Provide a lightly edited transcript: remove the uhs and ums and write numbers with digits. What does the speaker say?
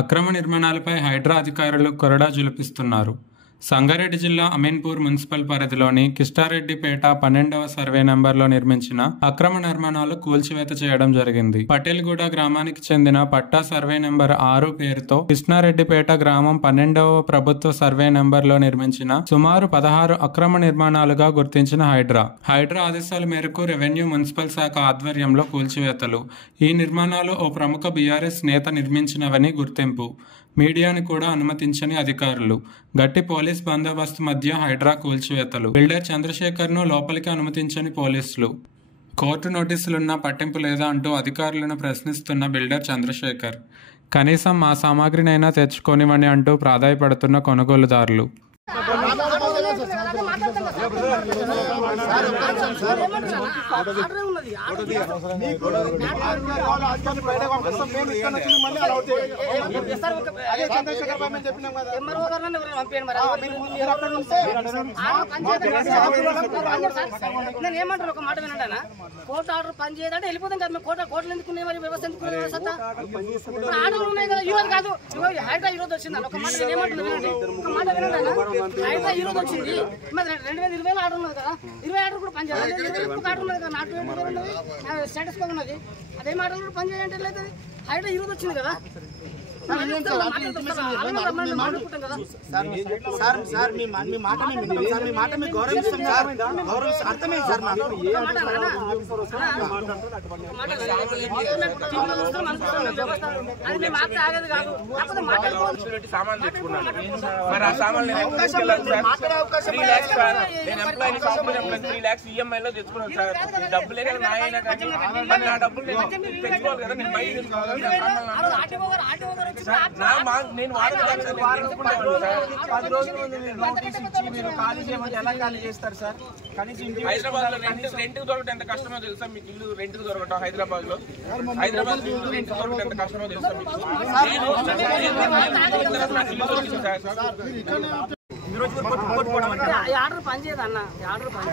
అక్రమ నిర్మాణాలపై హైడ్రా అధికారులు కొరడా జులిపిస్తున్నారు. సంగారెడ్డి జిల్లా అమీన్పూర్ మున్సిపల్ పరిధిలోని కిష్టారెడ్డిపేట 12వ సర్వే నెంబర్లో నిర్మించిన అక్రమ నిర్మాణాలు కూల్చివేత చేయడం జరిగింది. పటేల్గూడ గ్రామానికి చెందిన పట్టా సర్వే నెంబర్ 6 పేరుతో కృష్ణారెడ్డిపేట గ్రామం 12వ ప్రభుత్వ సర్వే నెంబర్లో నిర్మించిన సుమారు 16 అక్రమ నిర్మాణాలుగా గుర్తించిన హైడ్రా ఆదేశాల మేరకు రెవెన్యూ మున్సిపల్ శాఖ ఆధ్వర్యంలో కూల్చివేతలు. ఈ నిర్మాణాలు ఓ ప్రముఖ బీఆర్ఎస్ నేత నిర్మించినవని గుర్తింపు. మీడియాని కూడా అనుమతించని అధికారులు. గట్టి పోలీస్ బందోబస్తు మధ్య హైడ్రా కూల్చివేతలు. బిల్డర్ చంద్రశేఖర్ను లోపలికి అనుమతించని పోలీసులు. కోర్టు నోటీసులున్నా పట్టింపు లేదా అంటూ అధికారులను ప్రశ్నిస్తున్న బిల్డర్ చంద్రశేఖర్. కనీసం మా సామాగ్రినైనా తెచ్చుకోనివ్వని అంటూ ప్రాధాయపడుతున్న కొనుగోలుదారులు. ఏమంటారు ఒక మాట వినండి, కోర్టు ఆర్డర్ పని చేయదంటే వెళ్ళిపోతాం కదా. కోర్టులు ఎందుకున్నాయి, మరి వ్యవస్థ ఎందుకునే వ్యవస్థ ఆర్డర్లు ఉన్నాయి కదా. ఈరోజు కాదు, హైడ్రా ఈరోజు వచ్చింది. ఒక మాట నేను ఏమంటున్నాను, ఒక మాట వినండి. హైడ్రా ఈరోజు వచ్చింది, మరి 2020 ఆర్డర్ ఉన్నది కదా. 20 ఆర్డర్ కూడా పని చేయాలి. ఆర్డర్ ఉన్నది కదా, నాటు ఉన్నది, స్టేటస్ కో ఉన్నది. అదే ఆర్డర్ కూడా పని చేయాలంటే లేదు. హైడ్రా ఈరోజు వచ్చింది కదా. నేను హైదరాబాద్ లో రెంట్ దొరకటం ఎంత కష్టమో తెలుసా మీకు? ఇల్లు రెంట్ దొరకటం హైదరాబాద్ లో రెంట్ దొరకటం ఎంత కష్టమో తెలుసా మీకు? ఆర్డర్ పని చేయదు అన్న, ఆర్డర్ పని